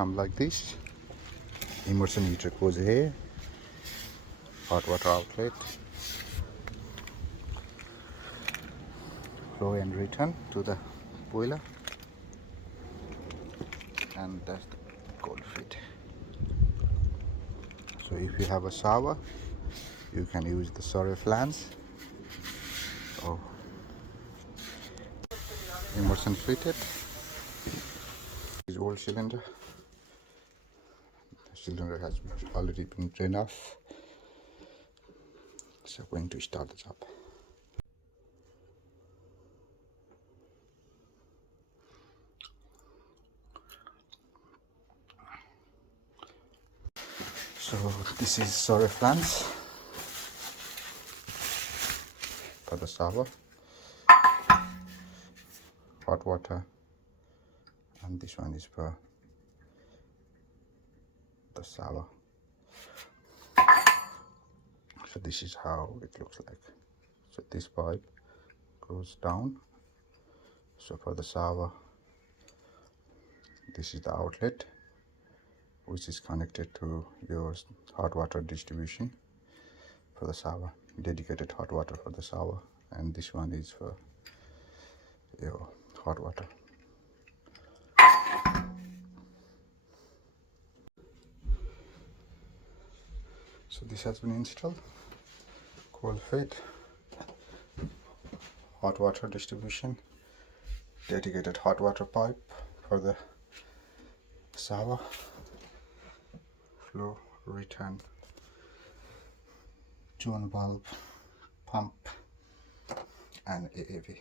come like this. Immersion heater goes here, hot water outlet, flow and return to the boiler, and that's the cold feed. So if you have a shower, you can use the Sore flans or immersion fitted. This old cylinder. The cylinder has already been drained off. So going to start the job. So this is Sore flans for the shower, hot water, and this one is for the shower. So this is how it looks like. So this pipe goes down. So for the shower, this is the outlet which is connected to your hot water distribution for the shower, dedicated hot water for the shower, and this one is for your hot water. So this has been installed. Cold feed, hot water distribution, dedicated hot water pipe for the shower, flow, return, Joule bulb, pump, and AAV.